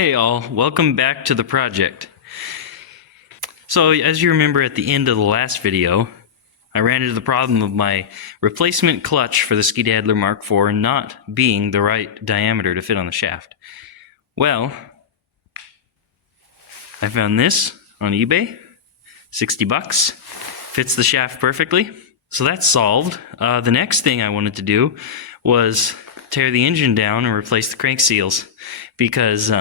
Hey all, welcome back to the project. So as you remember at the end of the last video, I ran into the problem of my replacement clutch for the Daddler Mark IV not being the right diameter to fit on the shaft. Well, I found this on eBay, 60 bucks, fits the shaft perfectly. So that's solved. The next thing I wanted to do was tear the engine down and replace the crank seals, because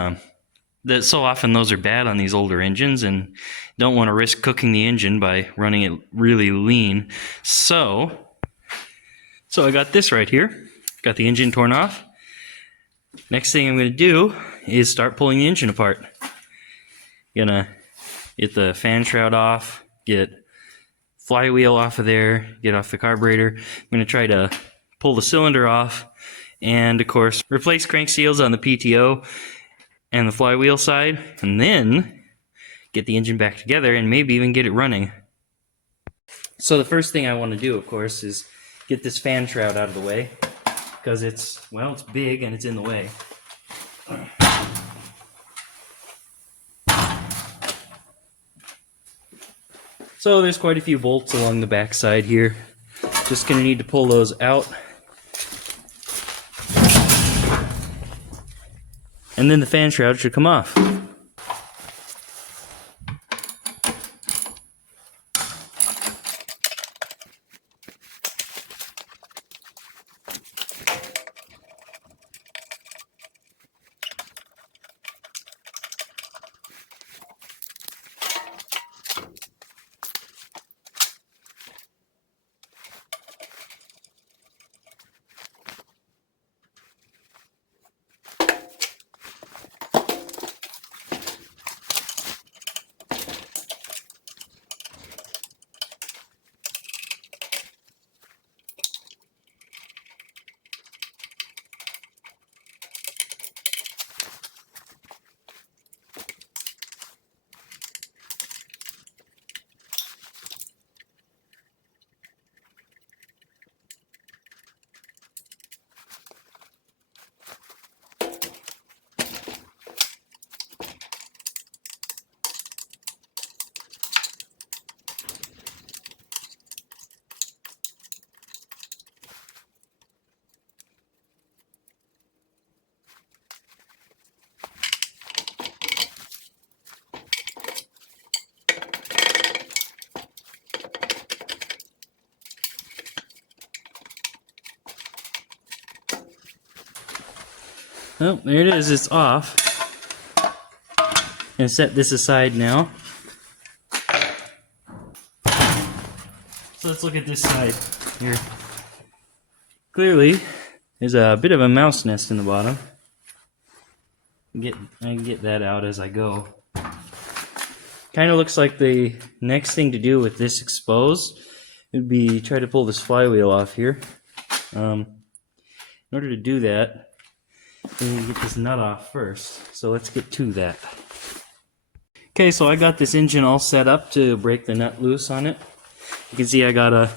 so often those are bad on these older engines and don't want to risk cooking the engine by running it really lean. So I got this right here. Got the engine torn off. Next thing I'm going to do is start pulling the engine apart. Gonna get the fan shroud off, get flywheel off of there, get off the carburetor. I'm going to try to pull the cylinder off and, of course, replace crank seals on the PTO and the flywheel side, and then get the engine back together and maybe even get it running. So the first thing I want to do, of course, is get this fan shroud out of the way, because it's big and it's in the way. So there's quite a few bolts along the back side here. Just going to need to pull those out. And then the fan shroud should come off. Well, there it is, it's off. I'm going to set this aside now. So let's look at this side here. Clearly, there's a bit of a mouse nest in the bottom. I can get that out as I go. Kind of looks like the next thing to do with this exposed would be try to pull this flywheel off here. In order to do that, we need to get this nut off first, so let's get to that. Okay, so I got this engine all set up to break the nut loose on it. You can see I got a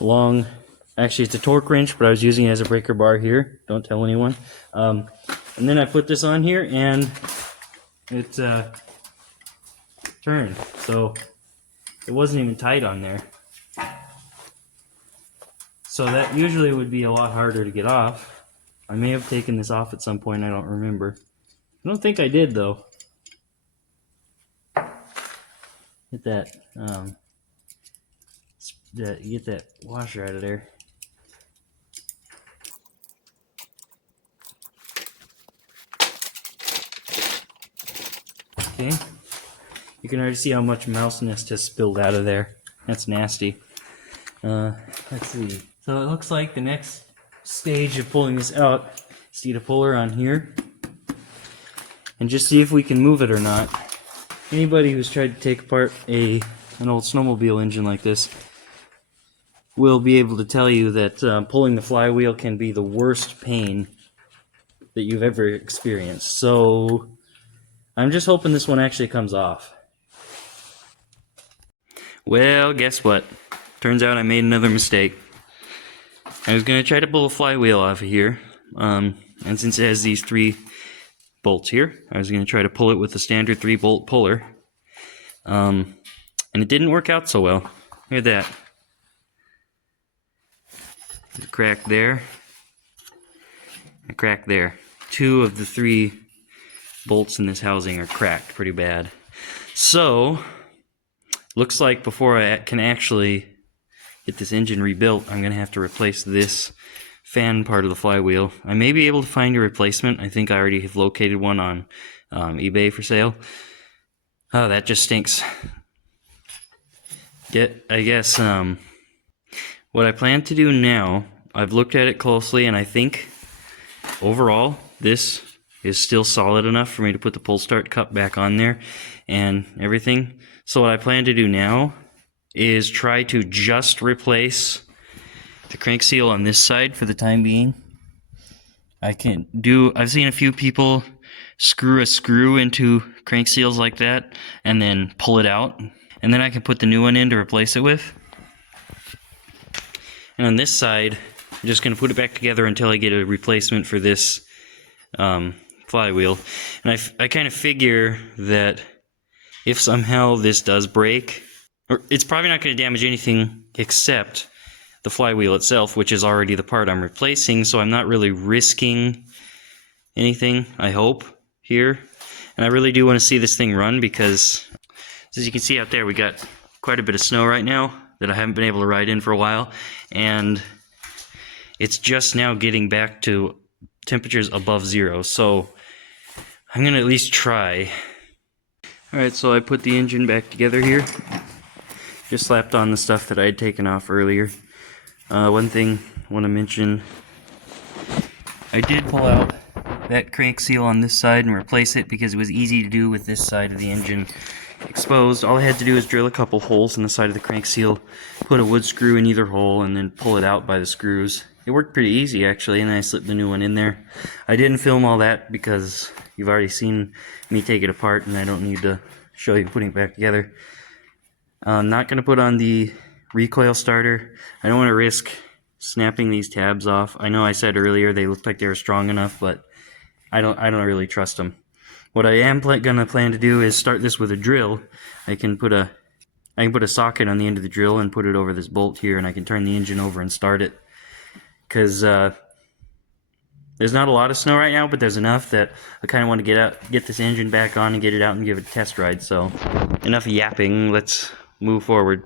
long, actually it's a torque wrench, but I was using it as a breaker bar here. Don't tell anyone. And then I put this on here and it turned, so it wasn't even tight on there. So that usually would be a lot harder to get off. I may have taken this off at some point, I don't remember. I don't think I did, though. Get that, get that washer out of there. Okay. You can already see how much mouse nest has spilled out of there. That's nasty. Let's see. So it looks like the next stage of pulling this out is to get a puller on here and just see if we can move it or not. Anybody who's tried to take apart an old snowmobile engine like this will be able to tell you that pulling the flywheel can be the worst pain that you've ever experienced. So I'm just hoping this one actually comes off. Well, guess what? Turns out I made another mistake. I was going to try to pull a flywheel off of here, and since it has these three bolts here. I was going to try to pull it with a standard 3-bolt puller. And it didn't work out so well. Look at that. There's a crack there. A crack there. 2 of the 3 bolts in this housing are cracked pretty bad. So, looks like before I can actually get this engine rebuilt, I'm going to have to replace this fan part of the flywheel. I may be able to find a replacement. I think I already have located one on eBay for sale. Oh, that just stinks. I guess what I plan to do now, I've looked at it closely, and I think overall this is still solid enough for me to put the pull start cup back on there and everything. So what I plan to do now is try to just replace the crank seal on this side for the time being. I've seen a few people screw a screw into crank seals like that and then pull it out, and then I can put the new one in to replace it with. And on this side, I'm just going to put it back together until I get a replacement for this flywheel. And I kind of figure that if somehow this does break, or it's probably not going to damage anything except the flywheel itself, which is already the part I'm replacing, so I'm not really risking anything, I hope, here. And I really do want to see this thing run because, as you can see out there, we got quite a bit of snow right now that I haven't been able to ride in for a while, and it's just now getting back to temperatures above 0, so I'm going to at least try. Alright, so I put the engine back together here. Just slapped on the stuff that I had taken off earlier. One thing I want to mention, I did pull out that crank seal on this side and replace it because it was easy to do with this side of the engine exposed. All I had to do is drill a couple holes in the side of the crank seal, put a wood screw in either hole, and then pull it out by the screws. It worked pretty easy actually, and I slipped the new one in there. I didn't film all that because you've already seen me take it apart and I don't need to show you putting it back together. I'm not going to put on the recoil starter. I don't want to risk snapping these tabs off. I know I said earlier they looked like they were strong enough, but I don't really trust them. What I am gonna plan to do is start this with a drill. I can put a socket on the end of the drill and put it over this bolt here, and I can turn the engine over and start it. Because there's not a lot of snow right now, but there's enough that I kind of want to get this engine back on and get it out and give it a test ride. So enough yapping. Let's move forward.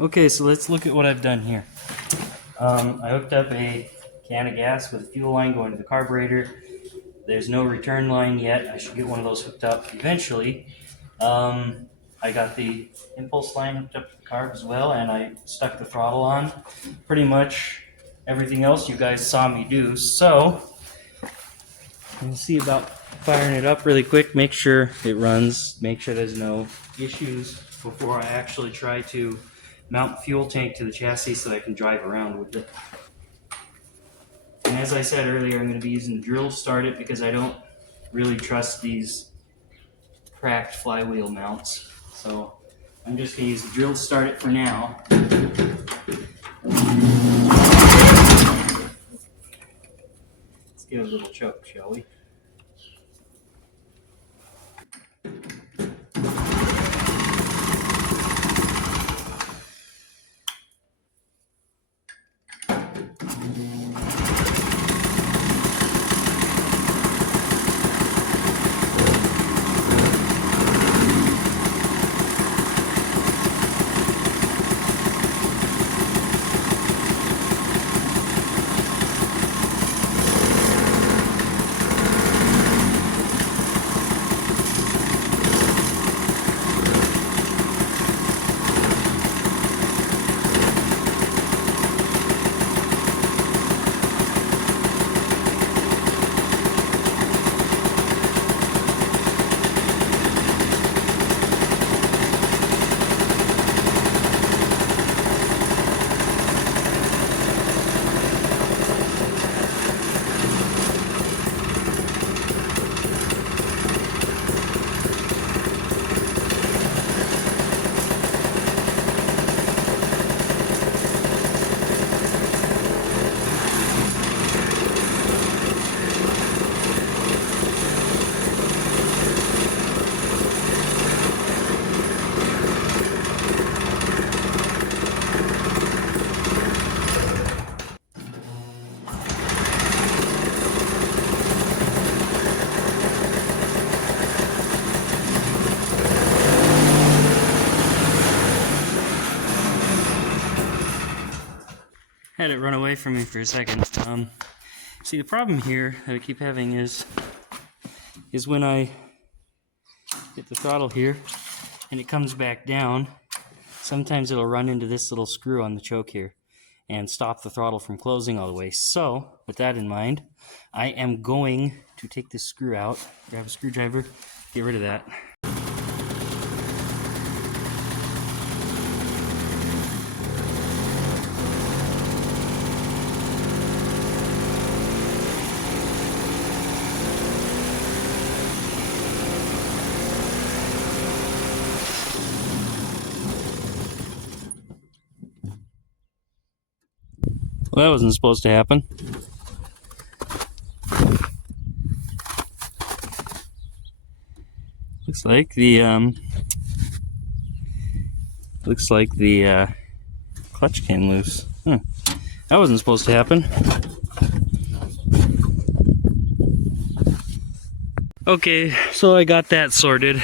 Okay, so let's look at what I've done here. I hooked up a can of gas with a fuel line going to the carburetor. There's no return line yet. I should get one of those hooked up eventually. I got the impulse line hooked up to the carb as well, and I stuck the throttle on. Pretty much everything else you guys saw me do. So, we'll see about firing it up really quick, make sure it runs, make sure there's no issues before I actually try to mount the fuel tank to the chassis so that I can drive around with it. And as I said earlier, I'm going to be using the drill to start it because I don't really trust these cracked flywheel mounts. So I'm just going to use the drill to start it for now. Let's give it a little choke, shall we? Had it run away from me for a second. See, the problem here that I keep having is when I hit the throttle here and it comes back down, sometimes it'll run into this little screw on the choke here and stop the throttle from closing all the way. So, with that in mind, I am going to take this screw out, grab a screwdriver, get rid of that. Well, that wasn't supposed to happen. Looks like the clutch came loose. That wasn't supposed to happen. Okay, so I got that sorted.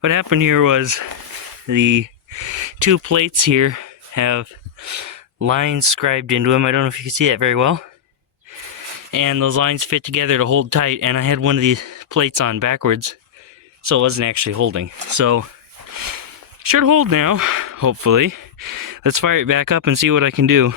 What happened here was the two plates here have lines scribed into them. I don't know if you can see that very well. And those lines fit together to hold tight, and I had one of these plates on backwards, so it wasn't actually holding. So, should hold now, hopefully. Let's fire it back up and see what I can do.